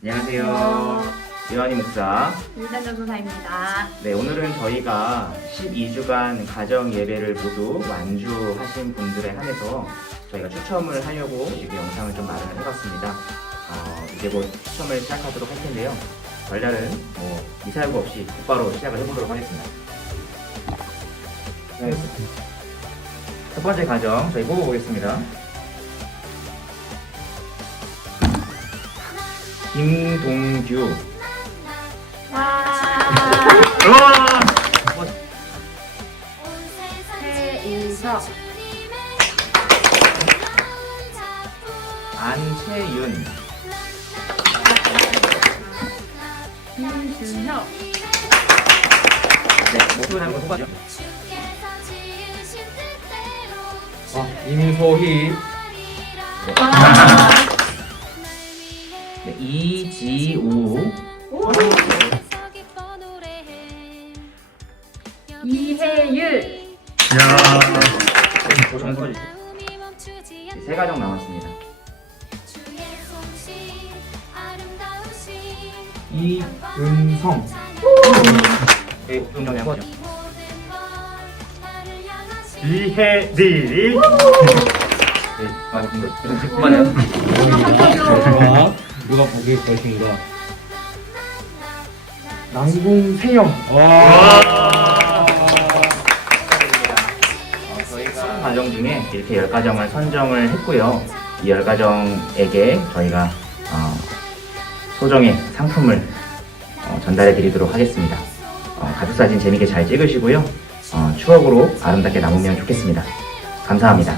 안녕하세요. 이완희 목사. 윤단전 선사입니다. 네, 오늘은 저희가 12주간 가정 예배를 모두 완주하신 분들에 한해서 저희가 추첨을 하려고 이렇게 영상을 좀 마련을 해봤습니다. 어, 이제 곧 추첨을 시작하도록 할 텐데요. 전략은 뭐 미사일구 없이 곧바로 시작을 해보도록 하겠습니다. 네. 첫 번째 가정 저희 뽑아보겠습니다. 김동규. 와. 최인석. 안채윤. 김준혁. 네, 목표 한번 뽑아죠. 아, 임소희, 와. 네, 이지우. 이혜율. 보시면 써주세 가정 남았습니다. 이은성, 네. 이혜리, 네, 아, 이거 그만해요. 자, 누가 보길 것인가? 남궁세영, 와, 어, 저희가 가정 중에 이렇게 열 가정을 선정을 했고요. 이열 가정에게 저희가 어, 소정의 상품을 어, 전달해 드리도록 하겠습니다. 어, 가족 사진 재밌게 잘 찍으시고요. 어, 추억으로 아름답게 남으면 좋겠습니다. 감사합니다.